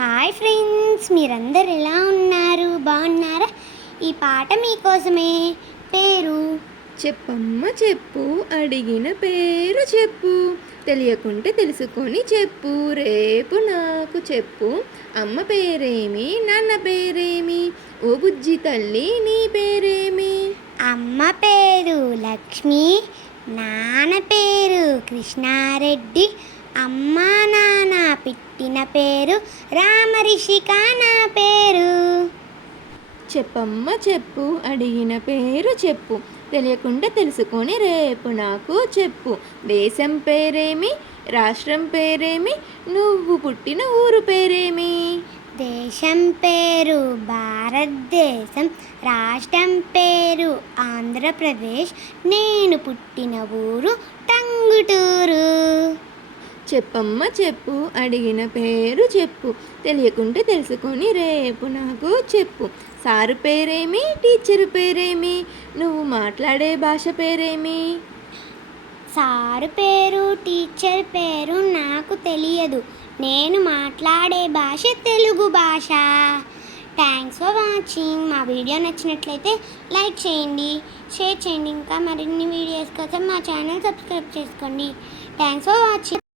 Hi friends, మీరందరు ఎలా ఉన్నారు? బాగున్నారా? ఈ పాట మీకోసమే. పేరు చెప్పమ్మ చెప్పు, అడిగిన పేరు చెప్పు, తెలియకుంటే తెలుసుకొని చెప్పు, రేపు నాకు చెప్పు. అమ్మ పేరేమి, నాన్న పేరేమి, ఓ బుజ్జి తల్లి నీ పేరేమి? అమ్మ పేరు లక్ష్మి, నాన్న పేరు కృష్ణారెడ్డి, అమ్మ నాన్న పెట్టిన పేరు రామరిషిక నా పేరు. చెప్పమ్మ చెప్పు, అడిగిన పేరు చెప్పు, తెలియకుండా తెలుసుకొని రేపు నాకు చెప్పు. దేశం పేరేమి, రాష్ట్రం పేరేమి, నువ్వు పుట్టిన ఊరు పేరేమి? దేశం పేరు భారతదేశం, రాష్ట్రం పేరు ఆంధ్రప్రదేశ్, నేను పుట్టిన ఊరు టంగుటూరు. చెప్పమ్మ చెప్పు, అడిగిన పేరు చెప్పు, తెలియకుంటే తెలుసుకొని రేపు నాకు చెప్పు. సారు పేరేమి, టీచరు పేరేమి, నువ్వు మాట్లాడే భాష పేరేమి? సారు పేరు, టీచర్ పేరు నాకు తెలియదు, నేను మాట్లాడే భాష తెలుగు భాష. Thanks for watching. మా వీడియో నచ్చినట్లయితే లైక్ చేయండి, షేర్ చేయండి. ఇంకా మరిన్ని వీడియోస్ కోసం మా ఛానల్ సబ్స్క్రైబ్ చేసుకోండి. Thanks for watching.